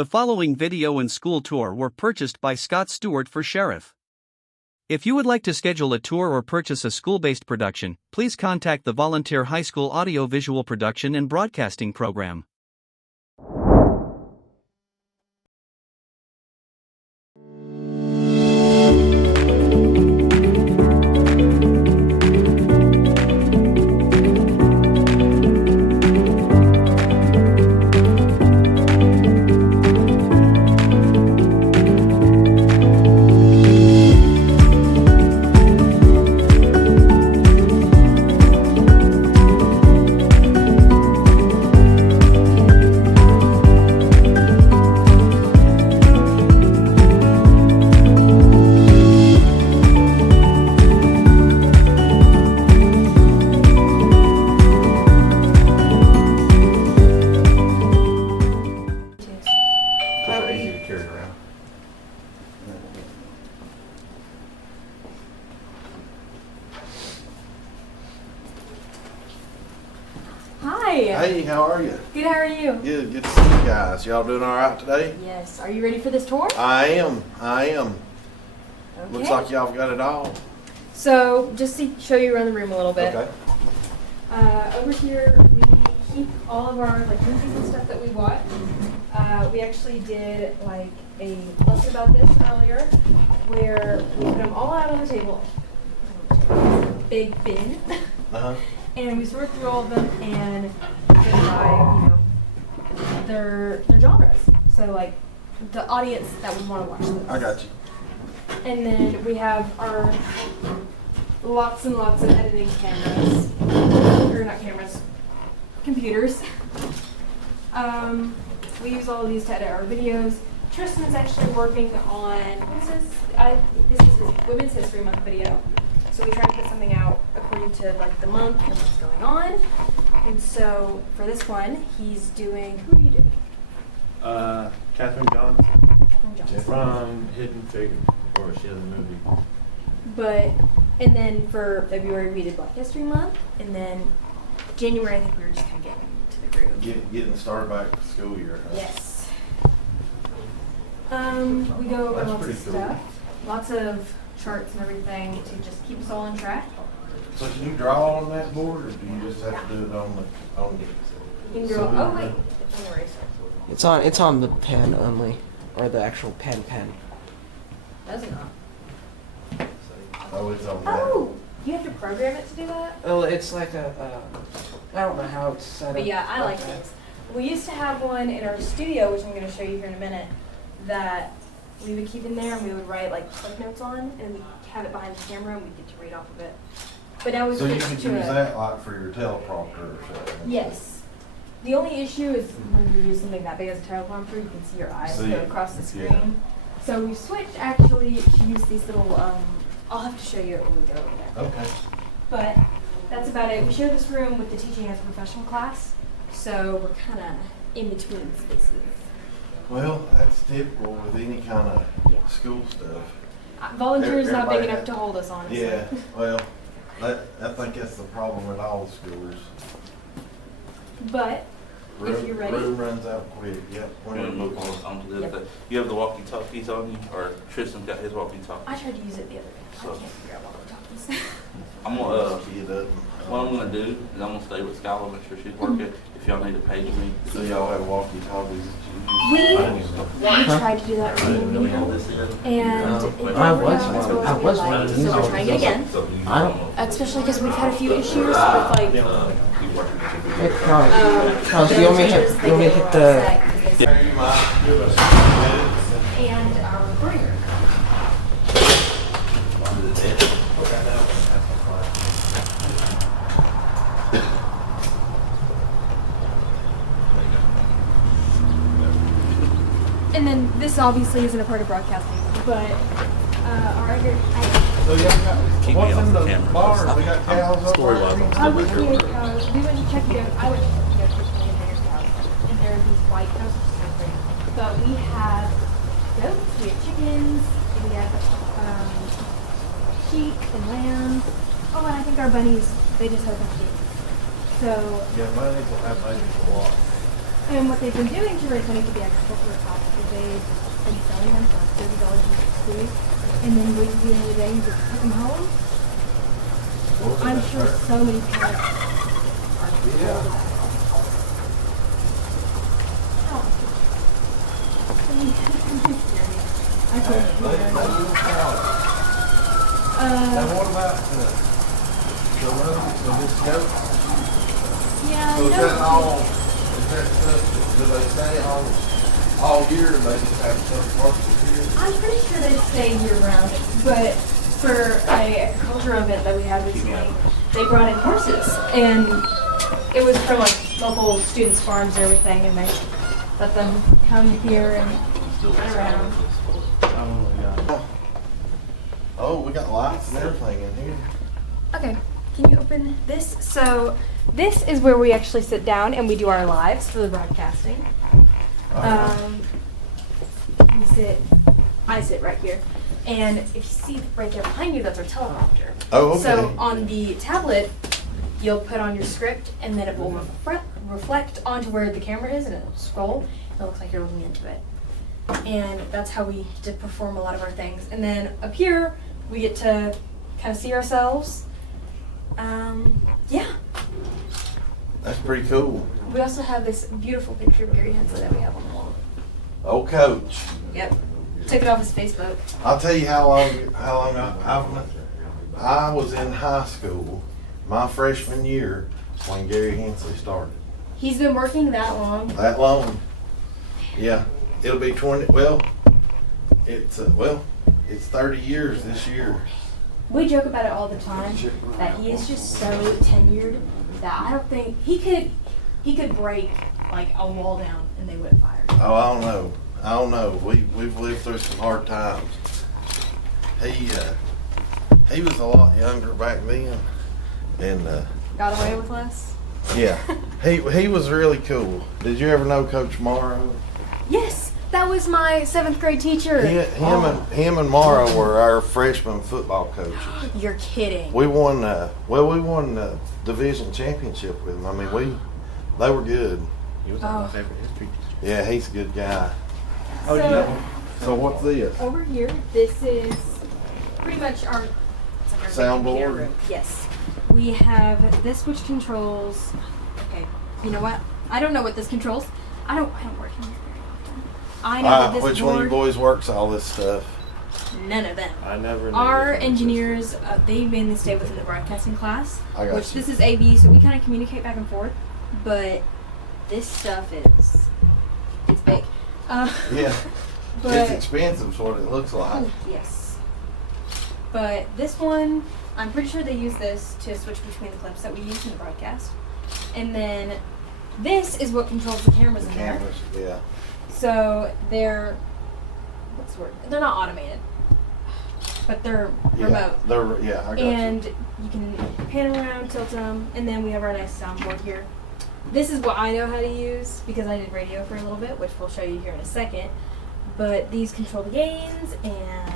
The following video and school tour were purchased by Scott Stewart for Sheriff. If you would like to schedule a tour or purchase a school-based production, please contact the Volunteer High School Audio-Visual Production and Broadcasting Program. Hey, how are you? Good, how are you? Good to see you guys. Y'all doing all right today? Yes. Are you ready for this tour? I am. Okay. Looks like y'all got it all. So, just to show you around the room a little bit. Okay. Over here, we keep all of our movies and stuff that we watch. We actually did a lesson about this earlier, where we put them all out on the table. Big bin. And we sort through all of them and put them by, their genres. So the audience that would want to watch this. I got you. And then we have our lots and lots of editing cameras. Or not cameras, computers. We use all of these to edit our videos. Tristan is actually working on, what is this? This is his Women's History Month video. So we try to put something out according to the month and what's going on. And so for this one, he's doing, who are you doing? Katherine Johnson. Katherine Johnson. From Hidden Figures, or she has a movie. And then for February we did Black History Month, and then January I think we were just kind of getting to the groove. Getting started back to school year. Huh? Yes. We go over lots of stuff, lots of charts and everything to just keep us all on track. So can you draw on that board, or do you just have to do it on the? You can draw. Oh wait, it's on the eraser. It's on the pen only, or the actual pen. Does it not? Oh, it's on that. Oh, you have to program it to do that. Oh, it's like I don't know how it's set up. But yeah, I like these. We used to have one in our studio, which I'm going to show you here in a minute, that we would keep in there and we would write clip notes on, and we'd have it behind the camera and we'd get to read off of it. But now we So you switched could to use that for your teleprompter or something? Yes. The only issue is when you use something that big as a teleprompter, you can see your eyes go across the screen. Yeah. So we switched actually to use these little, I'll have to show you it when we go over there. Okay. But that's about it. We share this room with the teaching as a professional class, so we're kind of in between spaces. Well, that's typical with any kind of school stuff. Volunteers not big Everybody enough to hold us, honestly. Yeah, well, I think that's the problem with all the schoolers. But if you're ready. Room runs out quick, yep. We're going to move on to this. You have the walkie-talkies on you, or Tristan got his walkie-talkie? I tried to use it the other day. I can't figure out walkie-talkies. What I'm gonna do is I'm gonna stay with Skylar, make sure she's working. If y'all need to page me. So y'all have walkie-talkies We that tried to do that for you, and it didn't I work was out as well one. as I we'd was like, one. so we're trying it again. I don't. Especially because we've had a few issues with So you want me to hit the? And our recording. And then this obviously isn't a part of broadcasting, but our other. So y'all got, Keep me what's off in the the camera. bar? We got cows up Story-wise, there? I'm We went to check it out. I went to check it out for the neighbor's house, and there are these white cows, which is so great. But we have goats, we have chickens, we have sheep and lambs. Oh, and I think our bunnies, they just have a sheep. So Yeah, bunnies will have babies a lot. And what they've been doing to raise money for the agricultural cops is they've been selling them for $30 each piece. And then what you do in the day, you just take them home. I'm sure so many parents are thrilled about it. Oh. I told you. Now what about the road, the disco? Yeah, So you is know, that all, is that stuff, do they stay all year, or they just have some parts of year? I'm pretty sure they stay year round, but for a agricultural event that we had recently, they brought in horses, and it was for like local students' farms and everything, and they let them come here and run around. Oh my god. Oh, we got lights and everything in here. Okay, can you open this? So this is where we actually sit down and we do our lives for the broadcasting. I sit right here. And if you see right there behind you, that's our teleprompter. Oh, okay. So on the tablet, you'll put on your script and then it will reflect onto where the camera is and it'll scroll. It looks like you're looking into it. And that's how we did perform a lot of our things. And then up here, we get to kind of see ourselves. Yeah. That's pretty cool. We also have this beautiful picture of Gary Hensley that we have on the wall. Oh, Coach. Yep. Took it off his Facebook. I'll tell you how long I was in high school, my freshman year, when Gary Hensley started. He's been working that long. That long. Yeah. It'll be 20, it's 30 years this year. We joke about it all the time that he is just so tenured that I don't think he could break like a wall down and they wouldn't fire him. Oh, I don't know. We've lived through some hard times. He was a lot younger back then, and Got away with less? yeah, he was really cool. Did you ever know Coach Morrow? Yes, that was my 7th grade teacher. Him and Morrow were our freshman football coaches. You're kidding. We won the division championship with them. I mean, they were good. He was one of my favorite history teachers. Yeah, he's a good guy. Oh, you know. So what's this? Over here, this is pretty much our, it's like our big Soundboard? computer room. Yes. We have this which controls, okay, you know what? I don't know what this controls. I don't work in here very often. I know that this Which board, one of you boys works all this stuff? none of them. I never knew Our this one engineers, they mainly stay within the broadcasting class, I got which you. this is AV, so we kind of communicate back and forth, but this stuff it's big. Yeah, But, it's expensive, is what it looks like. yes. But this one, I'm pretty sure they use this to switch between the clips that we use in the broadcast. And then this is what controls the cameras The in there. cameras, yeah. So they're, what's the word? They're not automated, but they're remote. I got And you. you can pan around, tilt them, and then we have our nice soundboard here. This is what I know how to use because I did radio for a little bit, which we'll show you here in a second. But these control the gains and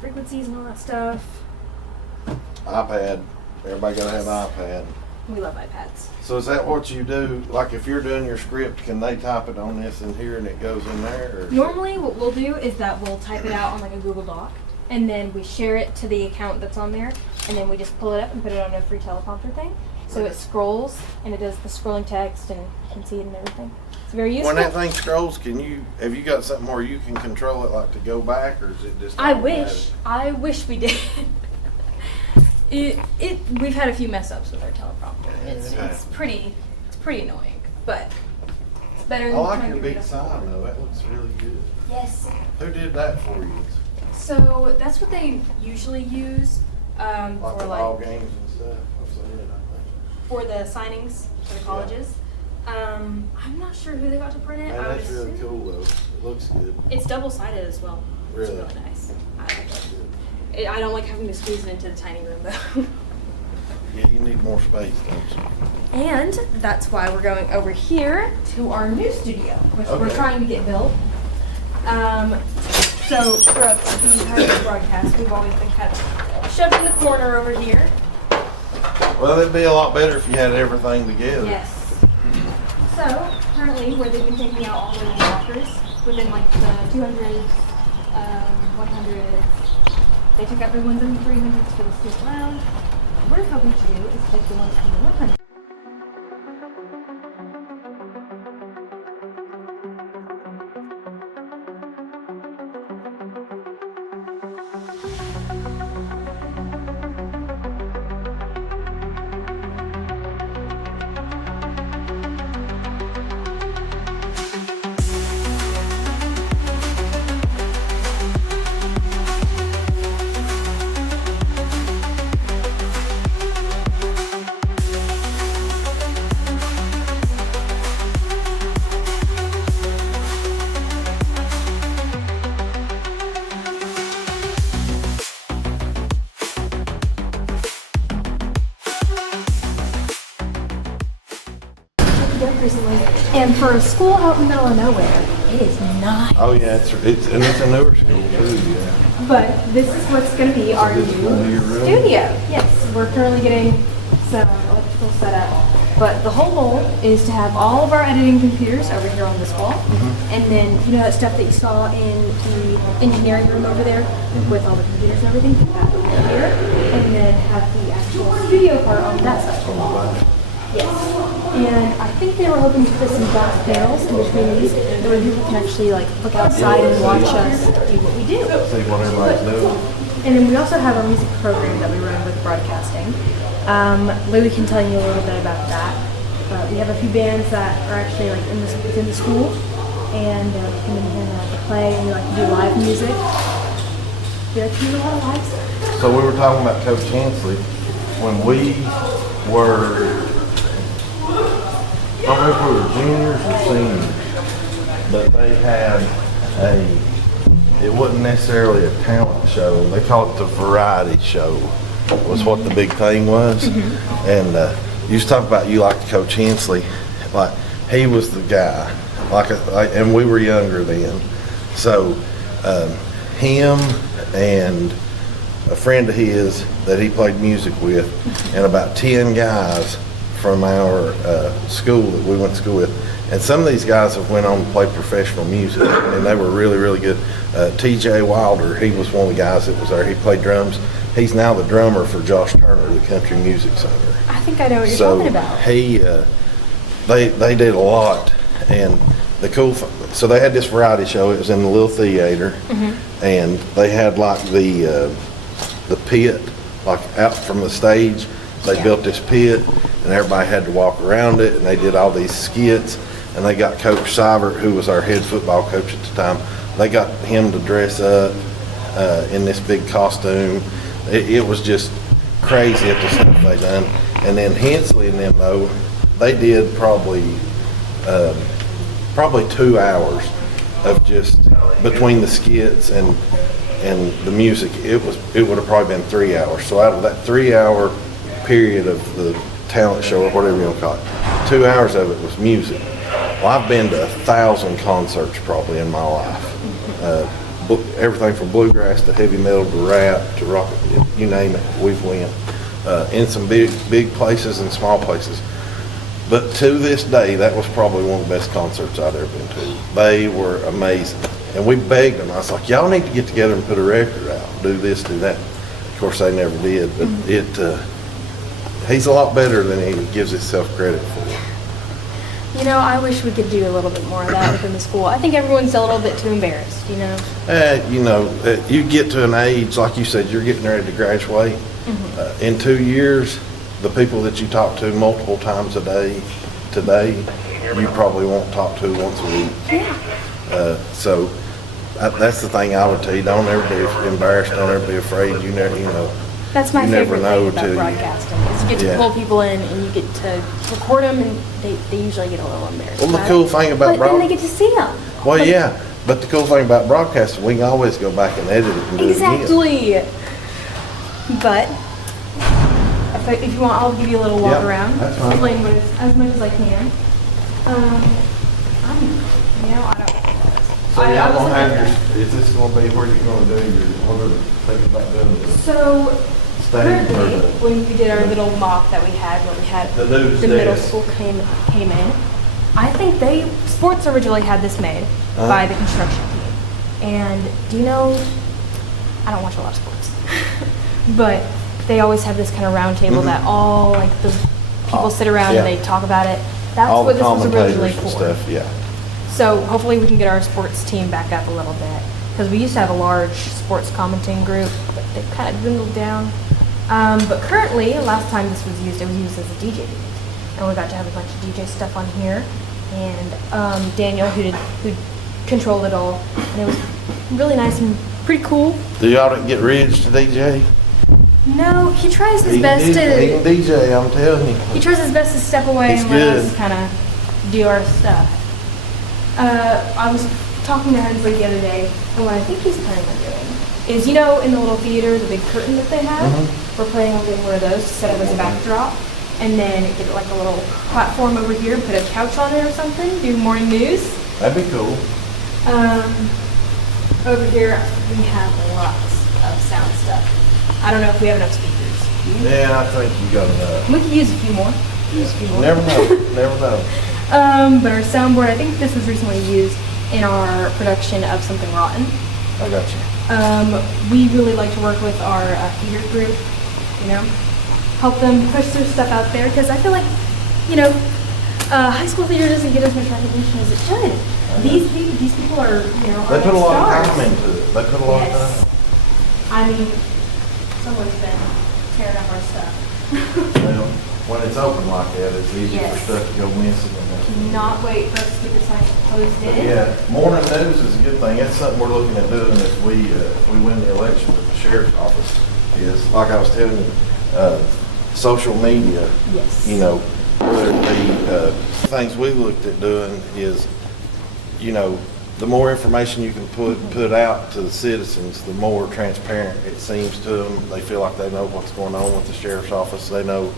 frequencies and all that stuff. iPad. Everybody gotta have an iPad. We love iPads. So is that what you do? Like if you're doing your script, can they type it on this in here and it goes in there? Or Normally what we'll do is that we'll type it out on like a Google Doc, and then we share it to the account that's on there, and then we just pull it up and put it on a free teleprompter thing. So it scrolls, and it does the scrolling text, and you can see it and everything. It's very useful. when that thing scrolls, have you got something where you can control it, like to go back, or is it just? I automatic? wish we did. We've had a few mess ups with our teleprompter. It's pretty annoying, but it's better than I like trying your to get big rid of- sign though. That looks really good. Yes. Who did that for you? So that's what they usually use Like for the ball like games and stuff. I've seen it, I for the signings for the colleges. I'm not sure who they got to print it. think. Man, I would that's really assume- cool though. It looks good. It's double sided as well. Really? It's really nice. I like it. I don't like having to squeeze it into the tiny room though. Yeah, you need more space, don't you? And that's why we're going over here to our new studio, which we're Okay. trying to get built. So throughout the entire broadcast, we've always been kind of shoved in the corner over here. Well, it'd be a lot better if you had everything together. Yes. So currently where they've been taking out all their lockers within like the 200s, 100s. They took out the ones in the 300s for the student lounge. What we're hoping to do is take the ones from the 100s. Recently, and for a school out in the middle of nowhere, it is not. Oh yeah, it's and it's a newer school too. Yeah. But this is what's going to be our new This is gonna be your room? studio. Yes, we're currently getting some electrical set up, but the whole goal is to have all of our editing computers over here on this wall, and then you know that stuff that you saw in the engineering room over there with all the computers and everything, that over here, and then have the actual studio part on that side. Yes, and I think they were hoping to put some glass panels in between these, where people can actually like look outside and watch us do what we do. See what everybody's doing. And then we also have our music program that we run with broadcasting. Louie can tell you a little bit about that. We have a few bands that are actually like within the school, and we come in here and like to play, and we like to do live music. We like to do a lot of live stuff. So we were talking about Coach Hensley when we were. I don't know if we were juniors or seniors, but they had it wasn't necessarily a talent show. They called it the variety show, was what the big thing was. And you was talking about you liked Coach Hensley, like he was the guy, and we were younger then. So him and a friend of his that he played music with, and about 10 guys from our school that we went to school with. And some of these guys have went on to play professional music, and they were really, really good. TJ Wilder, he was one of the guys that was there. He played drums. He's now the drummer for Josh Turner, the Country Music Center. I think I know what you're talking about. They did a lot, and so they had this variety show. It was in the little theater, and they had like the pit, like out from the stage. They built this pit, and everybody had to walk around it, and they did all these skits, and they got Coach Seibert, who was our head football coach at the time, they got him to dress up in this big costume. It was just crazy at the stuff they done. And then Hensley and them, though, they did probably 2 hours of just between the skits and the music. It would have probably been 3 hours. So out of that 3 hour period of the talent show or whatever you want to call it, 2 hours of it was music. Well, I've been to 1,000 concerts probably in my life. Everything from bluegrass to heavy metal to rap to rock, you name it, we've went in some big places and small places. But to this day, that was probably one of the best concerts I'd ever been to. They were amazing. And we begged them. I was like, y'all need to get together and put a record out, do this, do that. Of course, they never did, but he's a lot better than he gives himself credit for. You know, I wish we could do a little bit more of that within the school. I think everyone's a little bit too embarrassed, you know? You get to an age, like you said, you're getting ready to graduate. In 2 years, the people that you talk to multiple times a day today, you probably won't talk to once a week. Yeah. So that's the thing I would tell you. Don't ever be embarrassed. Don't ever be afraid. You never, That's my you never favorite know thing about till you- broadcasting. Is you get to pull people in and you get to record them, and they usually get a little embarrassed. Well, the about cool it. thing about but then they get to see them. Well, yeah, but the cool thing about broadcasting, we can always go back and edit it and do it again. Exactly. But if you want, I'll give you a little walk Yeah, around, that's fine. explain as much as I can. I don't. So I y'all was gonna looking have at your, is this gonna be where you're gonna do your, what are you thinking about doing the So stage or currently, the? when we did our little mock that we had, where we had The news the middle desk. school came in, I think sports originally had this made by the construction team. And do you know, I don't watch a lot of sports, but they always have this kind of round table that all like the people sit around and they talk about it. That's All what the this was originally commentators for. and stuff, yeah. So hopefully we can get our sports team back up a little bit, because we used to have a large sports commenting group, but they've kind of dwindled down. But currently, last time this was used, it was used as a DJ booth, and we got to have a bunch of DJ stuff on here. And Daniel, who controlled it all, and it was really nice and pretty cool. Do y'all get Ridge to DJ? No, he tries his He best can to. DJ, I'm telling you. He tries his best to step away He's and let good. us kind of do our stuff. I was talking to Hensley the other day, and what I think he's planning on doing is, you know, in the little theater, the big curtain that they have, we're planning on getting one of those to set up as a backdrop, and then get like a little platform over here, put a couch on it or something, do morning news. That'd be cool. Over here, we have lots of sound stuff. I don't know if we have enough speakers. Yeah, I think you got enough. We could use a few more. Never know, never know. But our soundboard, I think this was recently used in our production of Something Rotten. I got you. We really like to work with our theater group, you know, help them push their stuff out there, because I feel like, you know, high school theater doesn't get as much recognition as it should. These people are, you know, They put a lot stars. of time into it. They put a lot of Yes. time. I mean, someone's been tearing up our stuff. Well, when it's open like that, it's easy Yes. for stuff to go missing. Not wait for us to get this nice closed in. Yeah, morning news is a good thing. That's something we're looking at doing if we win the election with the sheriff's office. Is like I was telling you, social media. Yes. You know, whether it be things we looked at doing is, you know, the more information you can put out to the citizens, the more transparent it seems to them. They feel like they know what's going on with the sheriff's office. They know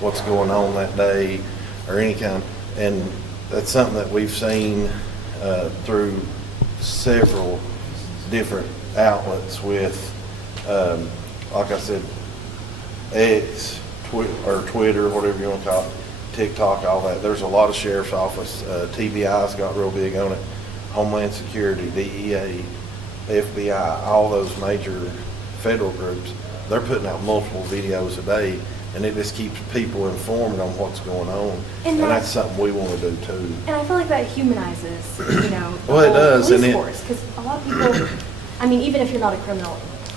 what's going on that day or any kind. And that's something that we've seen through several different outlets with, like I said, X, Twitter, whatever you want to call it, TikTok, all that. There's a lot of sheriff's office. TBI's got real big on it. Homeland Security, DEA, FBI, all those major federal groups, they're putting out multiple videos a day, and it just keeps people informed on what's going on. And that's something we want to do too. And I feel like that humanizes, you know, the Well, it whole does, police and force. Because a lot of people, I mean, even if you're not a criminal,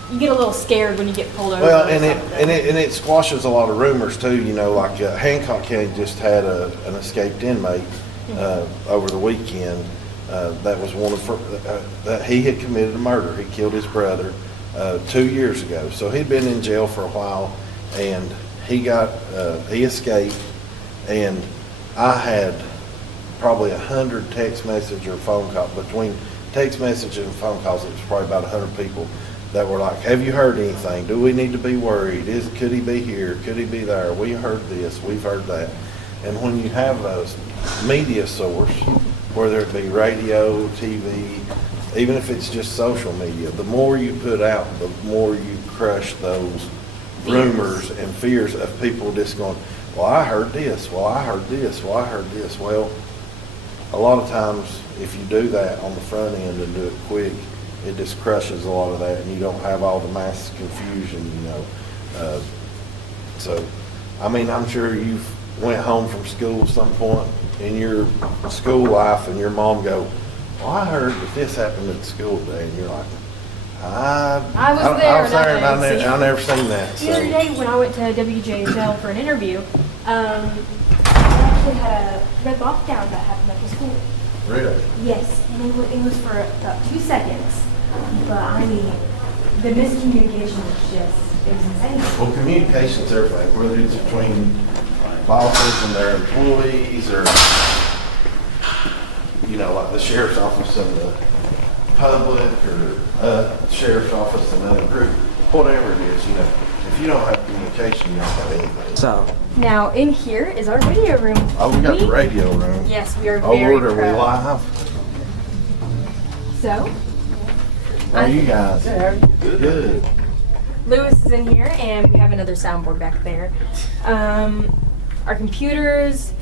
you get a little scared when you get pulled over. Well, or and something. it squashes a lot of rumors too. You know, like Hancock County just had an escaped inmate over the weekend. That was one of that he had committed a murder. He killed his brother 2 years ago. So he'd been in jail for a while, and he escaped. And I had probably 100 text message or phone calls. Between text message and phone calls, it was probably about 100 people that were like, "Have you heard anything? Do we need to be worried? Could he be here? Could he be there? We heard this. We've heard that." And when you have a media source, whether it be radio, TV, even if it's just social media, the more you put out, the more you crush those rumors and fears of people just going, "Well, I heard this. Well, I heard this. Well, I heard this." Well, a lot of times, if you do that on the front end and do it quick, it just crushes a lot of that, and you don't have all the mass confusion, you know. So, I mean, I'm sure you've went home from school at some point in your school life, and your mom go, "Well, I heard that this happened at school today," and you're like, I was there, and I nothing. I never seen that. The other day when I went to WJHL for an interview, I actually had a red lockdown that happened at the school. Really? Yes, and it was for about 2 seconds. But I mean, the miscommunication was it was insane. Well, communication's everything, whether it's between bosses and their employees, or, you know, like the sheriff's office and the public, or sheriff's office and another group, whatever it is, you know, if you don't have communication, you don't have anything. So, Now, in here is our radio room. Oh, we got the radio room. Yes, we are Oh, very Lord, are we proud. live? So, How are you guys? Good. Lewis is in here, and we have another soundboard back there. Our computers,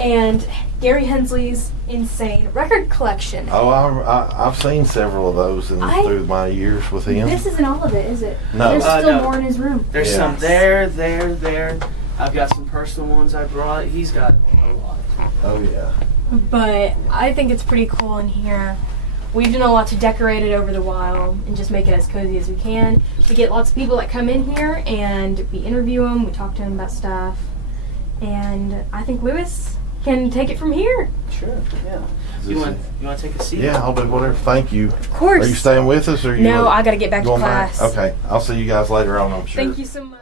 and Gary Hensley's insane record collection. Oh, I've seen several of those through my years with him. This isn't all of it, is it? No. There's still No. more in his room. There's Yeah. some there. I've got some personal ones I brought. He's got a lot. Oh yeah. But I think it's pretty cool in here. We've done a lot to decorate it over the while and just make it as cozy as we can. We get lots of people that come in here and we interview them, we talk to them about stuff. And I think Lewis can take it from here. Sure, yeah. Is You this want to take a seat? Yeah, I'll do whatever. Thank you. Of course. Are you staying with us or are you No, I gotta get back to going back? class. Okay, I'll see you guys later on, I'm sure. Thank you so much.